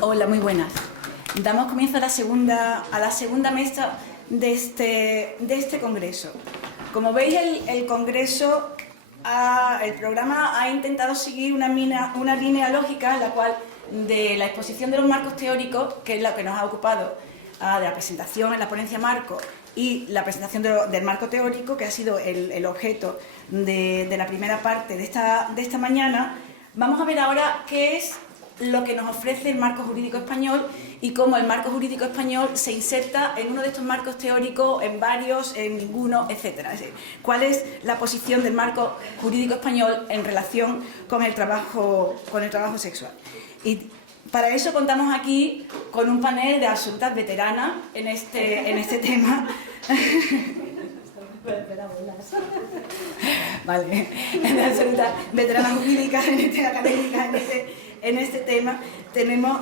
Hola, muy buenas. Damos comienzo a la segunda mesa de este congreso. Como veis, el congreso, el programa ha intentado seguir una línea lógica en la cual de la exposición de los marcos teóricos, que es lo que nos ha ocupado, de la presentación en la ponencia marco y la presentación del marco teórico, que ha sido el objeto de la primera parte de esta mañana, vamos a ver ahora qué es lo que nos ofrece el marco jurídico español y cómo el marco jurídico español se inserta en uno de estos marcos teóricos, en varios, en ninguno, etc. Es decir, cuál es la posición del marco jurídico español en relación con el trabajo sexual. Y para eso contamos aquí con un panel de absolutas veteranas en este tema. Vale, de absolutas veteranas jurídicas, académicas en este tema. Tenemos,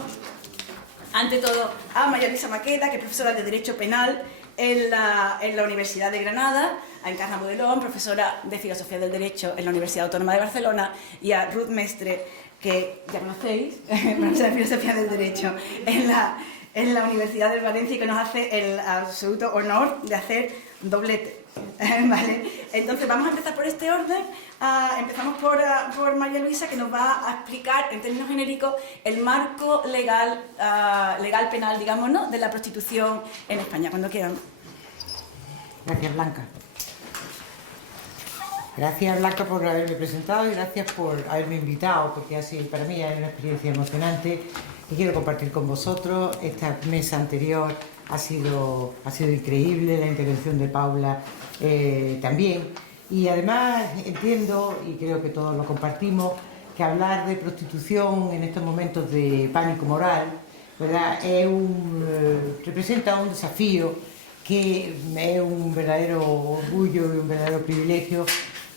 ante todo, a María Luisa Maqueda, que es profesora de Derecho Penal en la Universidad de Granada, a Encarna Modelón, profesora de Filosofía del Derecho en la Universidad Autónoma de Barcelona, y a Ruth Mestre, que ya conocéis, profesora de Filosofía del Derecho en la Universidad de Valencia, y que nos hace el absoluto honor de hacer doblete. Vale. Entonces vamos a empezar por este orden. Empezamos por María Luisa, que nos va a explicar en términos genéricos el marco legal penal, digamos, ¿no?, de la prostitución en España. Cuando quieran. Gracias, Blanca. Gracias, Blanca, por haberme presentado y gracias por haberme invitado, porque así para mí es una experiencia emocionante que quiero compartir con vosotros. Esta mesa anterior ha sido increíble, la intervención de Paula también. Y además entiendo, y creo que todos lo compartimos, que hablar de prostitución en estos momentos de pánico moral, ¿verdad?, representa un desafío que es un verdadero orgullo y un verdadero privilegio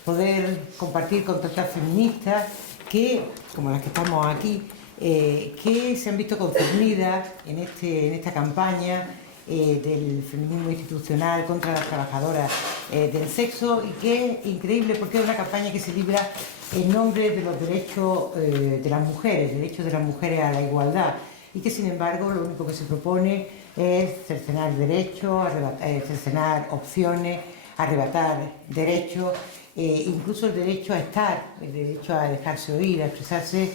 poder compartir con tantas feministas que, como las que estamos aquí, que se han visto concernidas en esta campaña del feminismo institucional contra las trabajadoras del sexo, y que es increíble porque es una campaña que se libra en nombre de los derechos de las mujeres, derechos de las mujeres a la igualdad, y que sin embargo lo único que se propone es cercenar derechos, cercenar opciones, arrebatar derechos, incluso el derecho a estar, el derecho a dejarse oír, a expresarse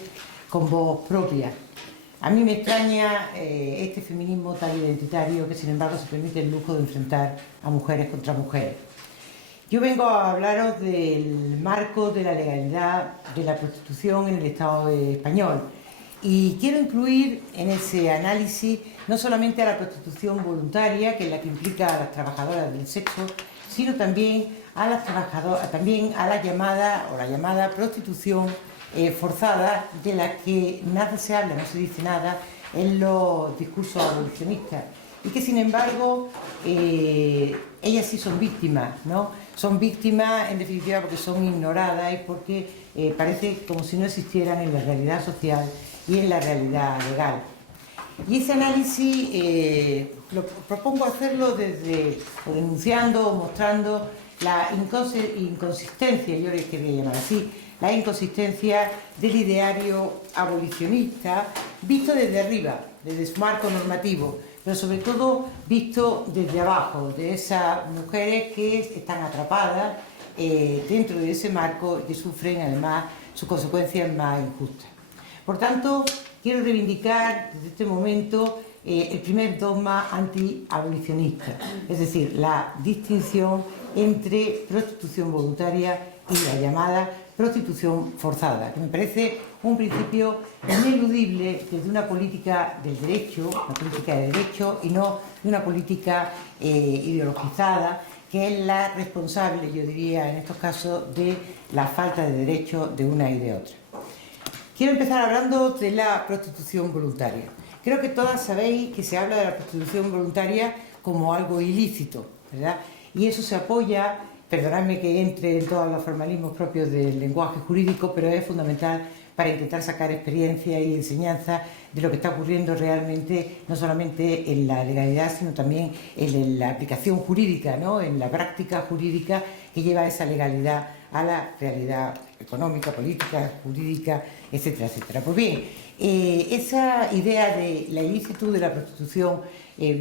con voz propia. A mí me extraña este feminismo tan identitario que sin embargo se permite el lujo de enfrentar a mujeres contra mujeres. Yo vengo a hablaros del marco de la legalidad de la prostitución en el Estado español, y quiero incluir en ese análisis no solamente a la prostitución voluntaria, que es la que implica a las trabajadoras del sexo, sino también a las trabajadoras, también a la llamada prostitución forzada, de la que nada se habla, no se dice nada en los discursos abolicionistas, y que sin embargo ellas sí son víctimas, ¿no? Son víctimas en definitiva porque son ignoradas y porque parece como si no existieran en la realidad social y en la realidad legal. Y ese análisis lo propongo hacerlo denunciando o mostrando la inconsistencia, yo le quería llamar así, la inconsistencia del ideario abolicionista visto desde arriba, desde su marco normativo, pero sobre todo visto desde abajo, de esas mujeres que están atrapadas dentro de ese marco y que sufren además sus consecuencias más injustas. Por tanto, quiero reivindicar desde este momento el primer dogma anti-abolicionista, es decir, la distinción entre prostitución voluntaria y la llamada prostitución forzada, que me parece un principio ineludible desde una política del derecho, una política de derecho, y no de una política ideologizada, que es la responsable, yo diría, en estos casos, de la falta de derechos de una y de otra. Quiero empezar hablando de la prostitución voluntaria. Creo que todas sabéis que se habla de la prostitución voluntaria como algo ilícito, ¿verdad? Y eso se apoya, perdonadme que entre en todos los formalismos propios del lenguaje jurídico, pero es fundamental para intentar sacar experiencia y enseñanza de lo que está ocurriendo realmente, no solamente en la legalidad, sino también en la aplicación jurídica, ¿no?, en la práctica jurídica que lleva esa legalidad a la realidad económica, política, jurídica, etcétera, etcétera. Pues bien, esa idea de la ilicitud de la prostitución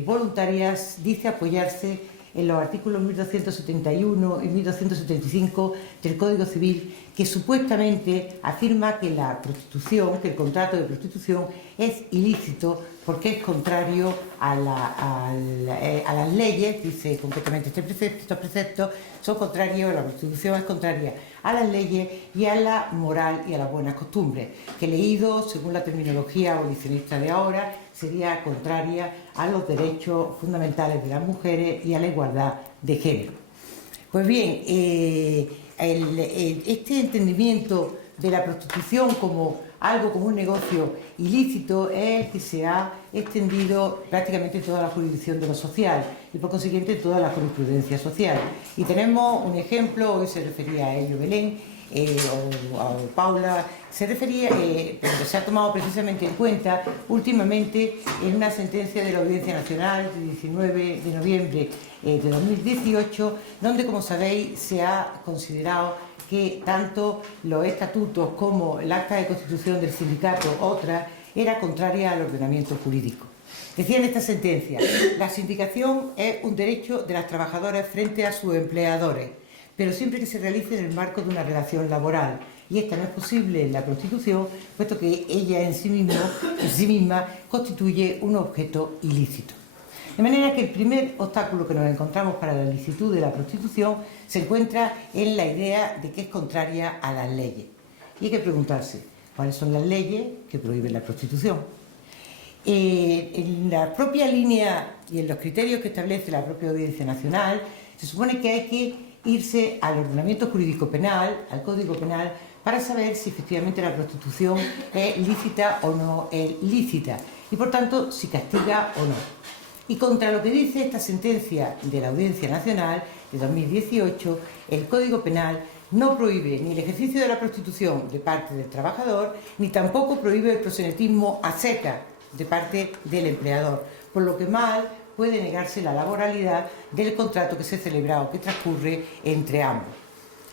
voluntaria dice apoyarse en los artículos 1271 y 1275 del Código Civil, que supuestamente afirma que la prostitución, que el contrato de prostitución es ilícito porque es contrario a las leyes, dice concretamente estos preceptos, son contrarios, la prostitución es contraria a las leyes y a la moral y a las buenas costumbres, que leído, según la terminología abolicionista de ahora, sería contraria a los derechos fundamentales de las mujeres y a la igualdad de género. Pues bien, este entendimiento de la prostitución como algo como un negocio ilícito es el que se ha extendido prácticamente toda la jurisdicción de lo social y por consiguiente toda la jurisprudencia social. Y tenemos un ejemplo, hoy se refería a ello Belén, o Paula, se refería, pero se ha tomado precisamente en cuenta últimamente en una sentencia de la Audiencia Nacional de 19 de noviembre de 2018, donde, como sabéis, se ha considerado que tanto los estatutos como el acta de constitución del sindicato, otra, era contraria al ordenamiento jurídico. Decía en esta sentencia, la sindicación es un derecho de las trabajadoras frente a sus empleadores, pero siempre que se realice en el marco de una relación laboral, y esta no es posible en la prostitución, puesto que ella en sí misma constituye un objeto ilícito. De manera que el primer obstáculo que nos encontramos para la licitud de la prostitución se encuentra en la idea de que es contraria a las leyes. Y hay que preguntarse, ¿cuáles son las leyes que prohíben la prostitución? En la propia línea y en los criterios que establece la propia Audiencia Nacional, se supone que hay que irse al ordenamiento jurídico penal, al Código Penal, para saber si efectivamente la prostitución es lícita o no es lícita, y por tanto si castiga o no. Y contra lo que dice esta sentencia de la Audiencia Nacional de 2018, el Código Penal no prohíbe ni el ejercicio de la prostitución de parte del trabajador, ni tampoco prohíbe el proxenetismo a seca de parte del empleador, por lo que mal puede negarse la laboralidad del contrato que se celebra o que transcurre entre ambos.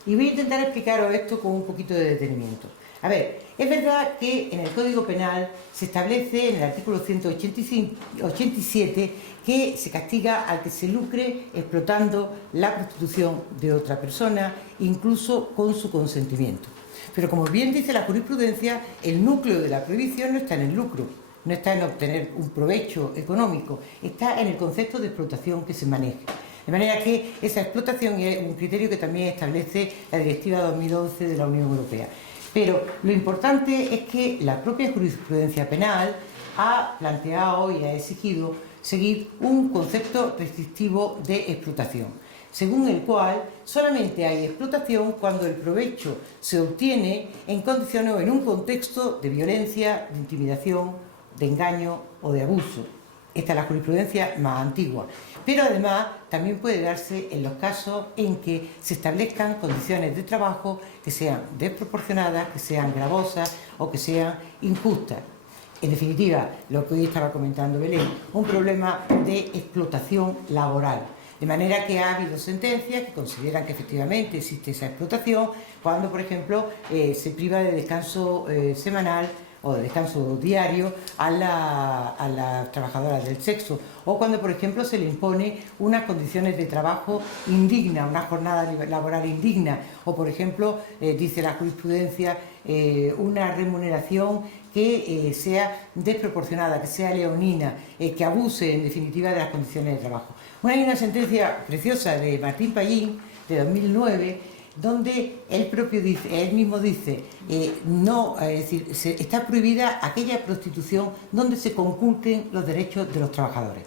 Y voy a intentar explicaros esto con un poquito de detenimiento. A ver, es verdad que en el Código Penal se establece en el artículo 187 que se castiga al que se lucre explotando la prostitución de otra persona, incluso con su consentimiento. Pero como bien dice la jurisprudencia, el núcleo de la prohibición no está en el lucro, no está en obtener un provecho económico, está en el concepto de explotación que se maneja. De manera que esa explotación es un criterio que también establece la Directiva 2011 de la Unión Europea. Pero lo importante es que la propia jurisprudencia penal ha planteado y ha exigido seguir un concepto restrictivo de explotación, según el cual solamente hay explotación cuando el provecho se obtiene en condiciones o en un contexto de violencia, de intimidación, de engaño o de abuso. Esta es la jurisprudencia más antigua. Pero además también puede darse en los casos en que se establezcan condiciones de trabajo que sean desproporcionadas, que sean gravosas o que sean injustas. En definitiva, lo que hoy estaba comentando Belén, un problema de explotación laboral. De manera que ha habido sentencias que consideran que efectivamente existe esa explotación cuando, por ejemplo, se priva de descanso semanal o de descanso diario a las trabajadoras del sexo, o cuando, por ejemplo, se le impone unas condiciones de trabajo indignas, una jornada laboral indigna, o, por ejemplo, dice la jurisprudencia, una remuneración que sea desproporcionada, que sea leonina, que abuse, en definitiva, de las condiciones de trabajo. Hay una sentencia preciosa de Martín Pallín, de 2009, donde él mismo dice, está prohibida aquella prostitución donde se conculquen los derechos de los trabajadores.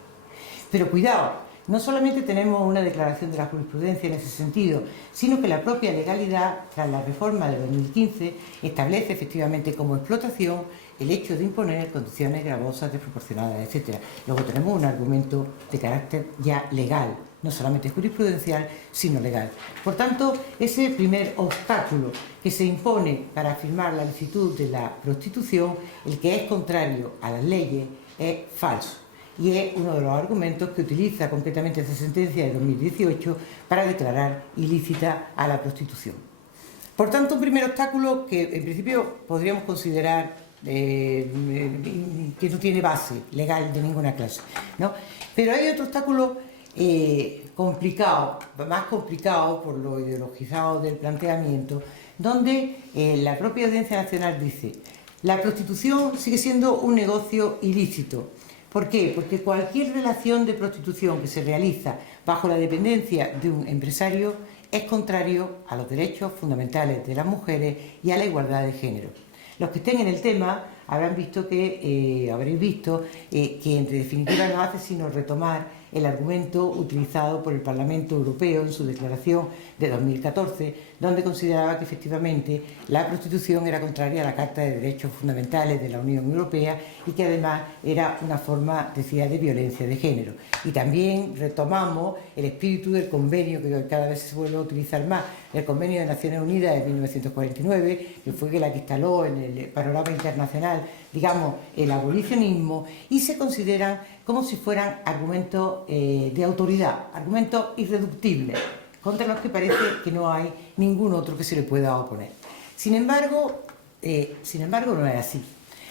Pero cuidado, no solamente tenemos una declaración de la jurisprudencia en ese sentido, sino que la propia legalidad, tras la reforma de 2015, establece efectivamente como explotación el hecho de imponer condiciones gravosas, desproporcionadas, etc. Luego tenemos un argumento de carácter ya legal, no solamente jurisprudencial, sino legal. Por tanto, ese primer obstáculo que se impone para afirmar la licitud de la prostitución, el que es contrario a las leyes, es falso. Y es uno de los argumentos que utiliza concretamente esta sentencia de 2018 para declarar ilícita a la prostitución. Por tanto, un primer obstáculo que en principio podríamos considerar que no tiene base legal de ninguna clase, ¿no? Pero hay otro obstáculo complicado, más complicado por lo ideologizado del planteamiento, donde la propia Audiencia Nacional dice: la prostitución sigue siendo un negocio ilícito. ¿Por qué? Porque cualquier relación de prostitución que se realiza bajo la dependencia de un empresario es contrario a los derechos fundamentales de las mujeres y a la igualdad de género. Los que estén en el tema habrán visto que, habréis visto que en definitiva no hace sino retomar el argumento utilizado por el Parlamento Europeo en su declaración de 2014, donde consideraba que efectivamente la prostitución era contraria a la Carta de Derechos Fundamentales de la Unión Europea y que además era una forma, decía, de violencia de género. Y también retomamos el espíritu del convenio, que cada vez se vuelve a utilizar más, el Convenio de Naciones Unidas de 1949, que fue la que instaló en el panorama internacional, digamos, el abolicionismo, y se consideran como si fueran argumentos de autoridad, argumentos irreductibles, contra los que parece que no hay ningún otro que se le pueda oponer. Sin embargo, no es así.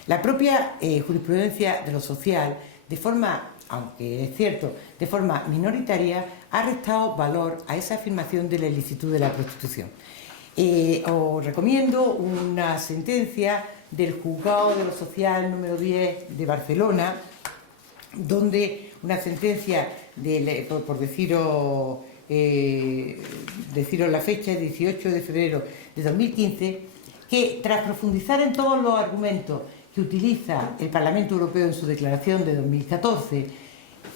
La propia jurisprudencia de lo social, de forma, aunque es cierto, de forma minoritaria, ha restado valor a esa afirmación de la ilicitud de la prostitución. Os recomiendo una sentencia del Juzgado de lo Social número 10 de Barcelona, donde una sentencia, por deciros la fecha, 18 de febrero de 2015, que tras profundizar en todos los argumentos que utiliza el Parlamento Europeo en su declaración de 2014,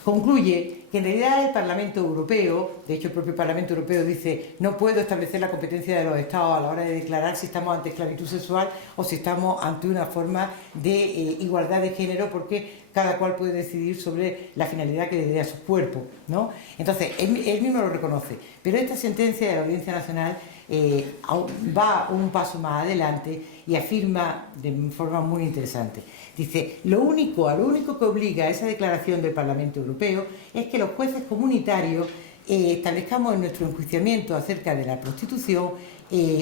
concluye que en realidad el Parlamento Europeo, de hecho el propio Parlamento Europeo dice: no puedo establecer la competencia de los Estados a la hora de declarar si estamos ante esclavitud sexual o si estamos ante una forma de igualdad de género, porque cada cual puede decidir sobre la finalidad que le dé a su cuerpo, ¿no? Entonces, él mismo lo reconoce. Pero esta sentencia de la Audiencia Nacional va un paso más adelante y afirma de forma muy interesante. Dice: lo único que obliga a esa declaración del Parlamento Europeo es que los jueces comunitarios establezcamos en nuestro enjuiciamiento acerca de la prostitución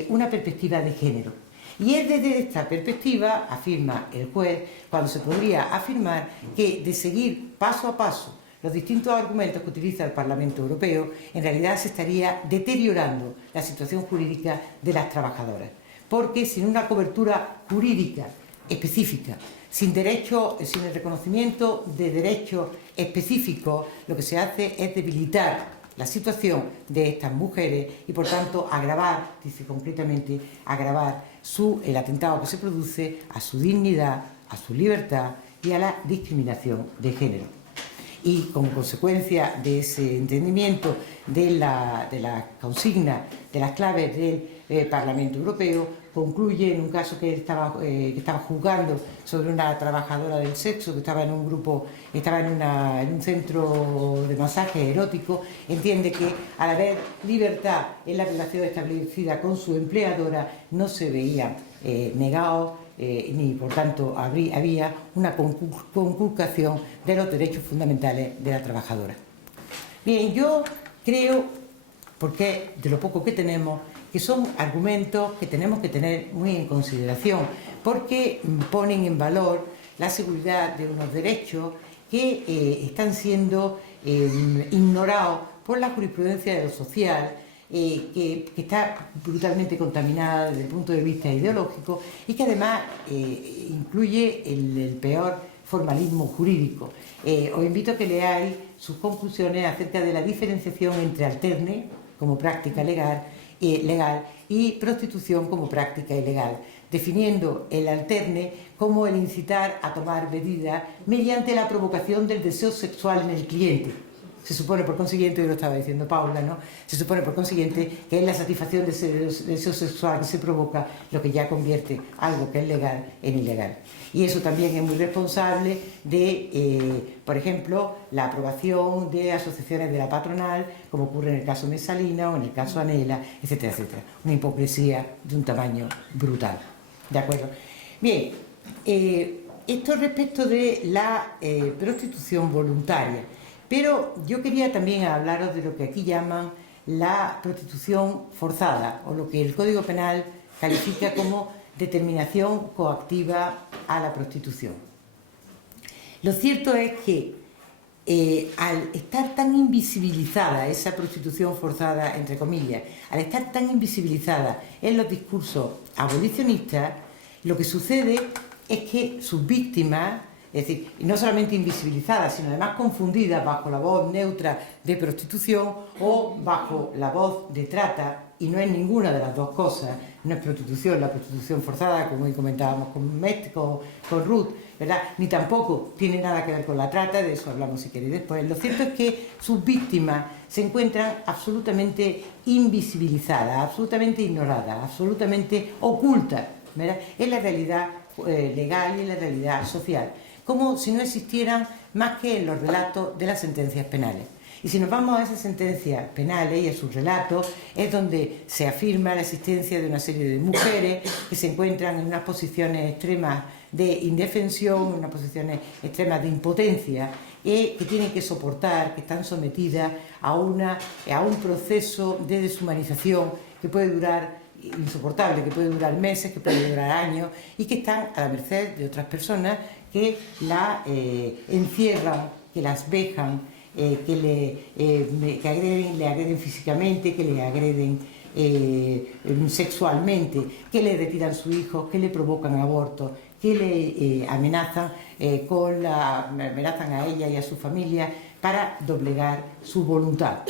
una perspectiva de género. Y es desde esta perspectiva, afirma el juez, cuando se podría afirmar que de seguir paso a paso los distintos argumentos que utiliza el Parlamento Europeo, en realidad se estaría deteriorando la situación jurídica de las trabajadoras. Porque sin una cobertura jurídica específica, sin el reconocimiento de derechos específicos, lo que se hace es debilitar la situación de estas mujeres y, por tanto, agravar, dice concretamente, agravar el atentado que se produce a su dignidad, a su libertad y a la discriminación de género. Y como consecuencia de ese entendimiento de la consigna, de las claves del Parlamento Europeo, concluye en un caso que estaba juzgando sobre una trabajadora del sexo que estaba en un grupo, estaba en un centro de masaje erótico. Entiende que al haber libertad en la relación establecida con su empleadora, no se veía negado ni por tanto había una conculcación de los derechos fundamentales de la trabajadora. Bien, yo creo, porque de lo poco que tenemos, que son argumentos que tenemos que tener muy en consideración, porque ponen en valor la seguridad de unos derechos que están siendo ignorados por la jurisprudencia de lo social, que está brutalmente contaminada desde el punto de vista ideológico y que además incluye el peor formalismo jurídico. Os invito a que leáis sus conclusiones acerca de la diferenciación entre alterne, como práctica legal, y prostitución como práctica ilegal, definiendo el alterne como el incitar a tomar medidas mediante la provocación del deseo sexual en el cliente. Se supone, por consiguiente, y lo estaba diciendo Paula, ¿no? Se supone, por consiguiente, que es la satisfacción de ese deseo sexual que se provoca lo que ya convierte algo que es legal en ilegal. Y eso también es muy responsable de, por ejemplo, la aprobación de asociaciones de la patronal, como ocurre en el caso Mesalina o en el caso Anela, etcétera, etcétera. Una hipocresía de un tamaño brutal. ¿De acuerdo? Bien, esto respecto de la prostitución voluntaria. Pero yo quería también hablaros de lo que aquí llaman la prostitución forzada, o lo que el Código Penal califica como determinación coactiva a la prostitución. Lo cierto es que al estar tan invisibilizada esa prostitución forzada, entre comillas, al estar tan invisibilizada en los discursos abolicionistas, lo que sucede es que sus víctimas, es decir, no solamente invisibilizadas, sino además confundidas bajo la voz neutra de prostitución o bajo la voz de trata, y no es ninguna de las dos cosas, no es prostitución, la prostitución forzada, como hoy comentábamos con Ruth, ¿verdad? Ni tampoco tiene nada que ver con la trata, de eso hablamos si queréis después. Lo cierto es que sus víctimas se encuentran absolutamente invisibilizadas, absolutamente ignoradas, absolutamente ocultas, ¿verdad?, en la realidad legal y en la realidad social, como si no existieran más que en los relatos de las sentencias penales. Y si nos vamos a esas sentencias penales y a sus relatos, es donde se afirma la existencia de una serie de mujeres que se encuentran en unas posiciones extremas de indefensión, unas posiciones extremas de impotencia, y que tienen que soportar, que están sometidas a un proceso de deshumanización que puede durar, insoportable, que puede durar meses, que puede durar años, y que están a la merced de otras personas que la encierran, que las vejan, que le agreden físicamente, que le agreden sexualmente, que le retiran sus hijos, que le provocan abortos, que le amenazan amenazan a ella y a su familia para doblegar su voluntad.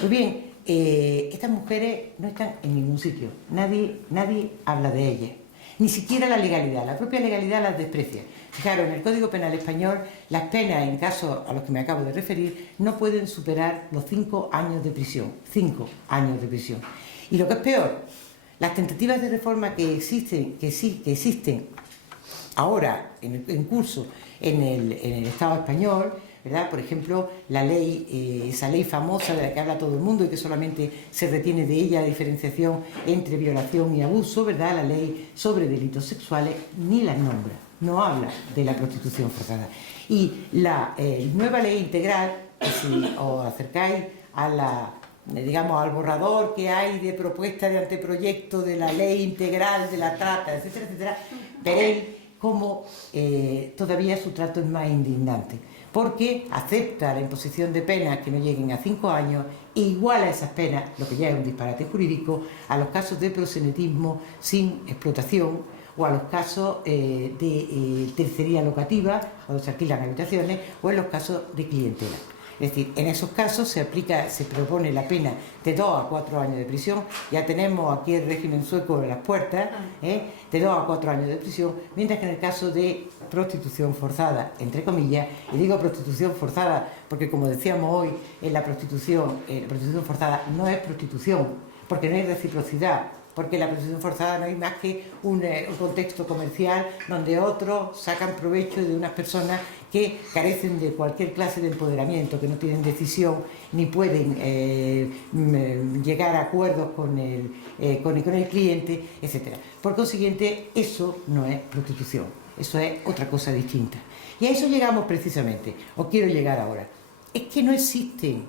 Pues bien, estas mujeres no están en ningún sitio, nadie habla de ellas, ni siquiera la legalidad, la propia legalidad las desprecia. Fijaros, en el Código Penal español, las penas en casos a los que me acabo de referir no pueden superar los 5 años de prisión. 5 años de prisión. Y lo que es peor, las tentativas de reforma que existen ahora en curso en el Estado español, ¿verdad? Por ejemplo, la ley, esa ley famosa de la que habla todo el mundo y que solamente se retiene de ella la diferenciación entre violación y abuso, ¿verdad? La ley sobre delitos sexuales, ni la nombra, no habla de la prostitución forzada. Y la nueva ley integral, si os acercáis al borrador que hay de propuesta de anteproyecto de la ley integral de la trata, etcétera, etcétera, veréis cómo todavía su trato es más indignante, porque acepta la imposición de penas que no lleguen a 5 años e iguala esas penas, lo que ya es un disparate jurídico, a los casos de proxenetismo sin explotación o a los casos de tercería locativa, cuando se alquilan habitaciones, o en los casos de clientela. Es decir, en esos casos se propone la pena de 2 a 4 años de prisión. Ya tenemos aquí el régimen sueco en las puertas, de 2 a 4 años de prisión, mientras que en el caso de prostitución forzada, entre comillas, y digo prostitución forzada porque, como decíamos hoy, la prostitución forzada no es prostitución, porque no hay reciprocidad, porque la prostitución forzada no hay más que un contexto comercial donde otros sacan provecho de unas personas que carecen de cualquier clase de empoderamiento, que no tienen decisión ni pueden llegar a acuerdos con el cliente, etc. Por consiguiente, eso no es prostitución, eso es otra cosa distinta. Y a eso llegamos precisamente, o quiero llegar ahora. Es que no existen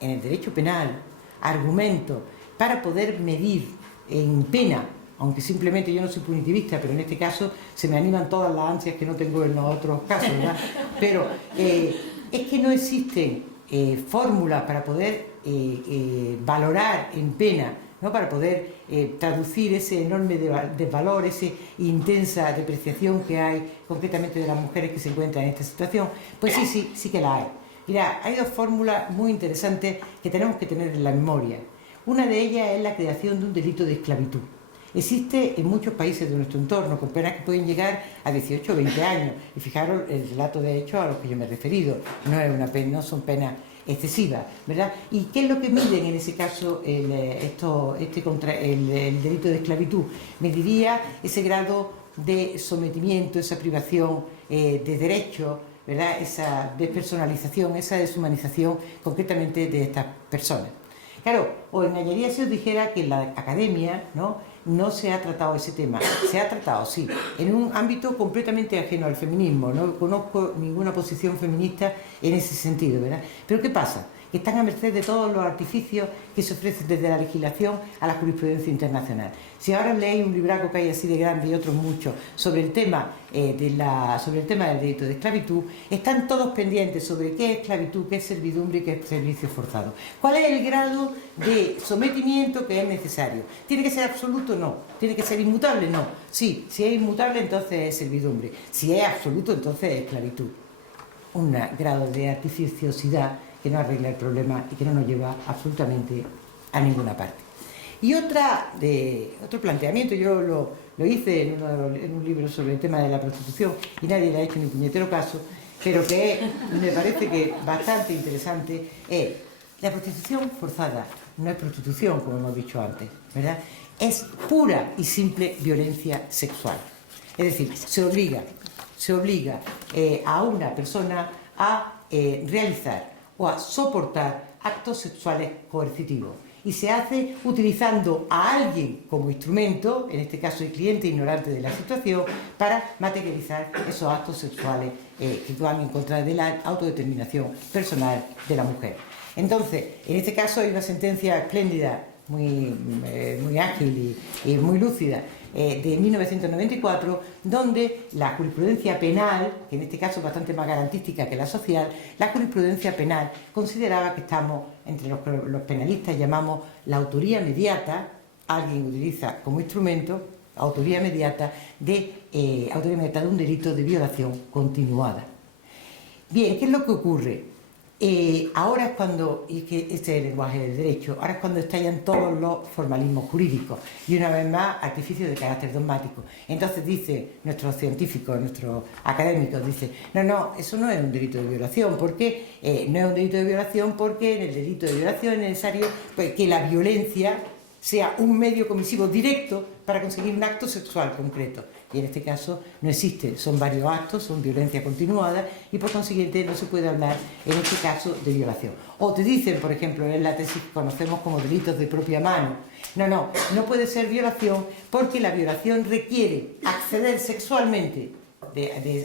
en el derecho penal argumentos para poder medir en pena, aunque simplemente yo no soy punitivista, pero en este caso se me animan todas las ansias que no tengo en los otros casos, ¿verdad? Pero es que no existen fórmulas para poder valorar en pena, ¿no? Para poder traducir ese enorme desvalor, esa intensa depreciación que hay concretamente de las mujeres que se encuentran en esta situación. Pues sí que la hay. Mira, hay 2 fórmulas muy interesantes que tenemos que tener en la memoria. Una de ellas es la creación de un delito de esclavitud. Existe en muchos países de nuestro entorno, con penas que pueden llegar a 18 o 20 años. Y fijaros el relato de hechos a los que yo me he referido. No son penas excesivas, ¿verdad? ¿Y qué es lo que miden en ese caso el delito de esclavitud? Mediría ese grado de sometimiento, esa privación de derechos, ¿verdad? Esa despersonalización, esa deshumanización concretamente de estas personas. Claro, os engañaría si os dijera que en la academia no se ha tratado ese tema. Se ha tratado, sí, en un ámbito completamente ajeno al feminismo. No conozco ninguna posición feminista en ese sentido, ¿verdad? Pero ¿qué pasa? que están a merced de todos los artificios que se ofrecen desde la legislación a la jurisprudencia internacional. Si ahora leéis un libraco que hay así de grande y otros muchos sobre el tema del delito de esclavitud, están todos pendientes sobre qué es esclavitud, qué es servidumbre y qué es servicio forzado. ¿Cuál es el grado de sometimiento que es necesario? ¿Tiene que ser absoluto? No. ¿Tiene que ser inmutable? No. Sí, si es inmutable entonces es servidumbre. Si es absoluto entonces es esclavitud. Un grado de artificiosidad que no arregla el problema y que no nos lleva absolutamente a ninguna parte. Y otro planteamiento, yo lo hice en un libro sobre el tema de la prostitución y nadie le ha hecho ni puñetero caso, pero que me parece que bastante interesante, es la prostitución forzada. No es prostitución, como hemos dicho antes, ¿verdad? Es pura y simple violencia sexual. Es decir, se obliga a una persona a realizar o a soportar actos sexuales coercitivos. Y se hace utilizando a alguien como instrumento, en este caso el cliente ignorante de la situación, para materializar esos actos sexuales que van en contra de la autodeterminación personal de la mujer. Entonces, en este caso hay una sentencia espléndida, muy ágil y muy lúcida, de 1994, donde la jurisprudencia penal, que en este caso es bastante más garantística que la social, la jurisprudencia penal consideraba que estamos, entre los penalistas llamamos la autoría mediata, alguien utiliza como instrumento, autoría mediata de un delito de violación continuada. Bien, ¿qué es lo que ocurre? Ahora es cuando, y que este es el lenguaje del derecho, ahora es cuando estallan todos los formalismos jurídicos y una vez más artificios de carácter dogmático. Entonces dice nuestros científicos, nuestros académicos, dice, no, eso no es un delito de violación. ¿Por qué? No es un delito de violación porque en el delito de violación es necesario que la violencia sea un medio comisivo directo para conseguir un acto sexual concreto. Y en este caso no existe, son varios actos, son violencia continuada y por consiguiente no se puede hablar en este caso de violación. O te dicen, por ejemplo, en la tesis que conocemos como delitos de propia mano, no puede ser violación porque la violación requiere acceder sexualmente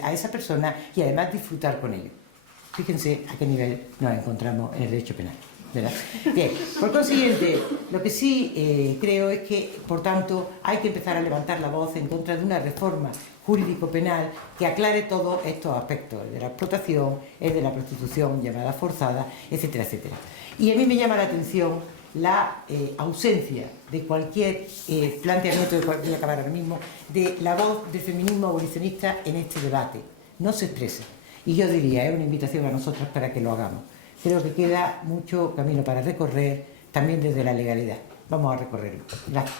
a esa persona y además disfrutar con ello. Fíjense a qué nivel nos encontramos en el derecho penal, ¿verdad? Bien, por consiguiente, lo que sí creo es que, por tanto, hay que empezar a levantar la voz en contra de una reforma jurídico-penal que aclare todos estos aspectos, el de la explotación, el de la prostitución llamada forzada, etcétera, etcétera. Y a mí me llama la atención la ausencia de cualquier planteamiento, voy a acabar ahora mismo, de la voz del feminismo abolicionista en este debate. No se expresa. Y yo diría, es una invitación a nosotros para que lo hagamos. Creo que queda mucho camino para recorrer, también desde la legalidad. Vamos a recorrerlo. Gracias.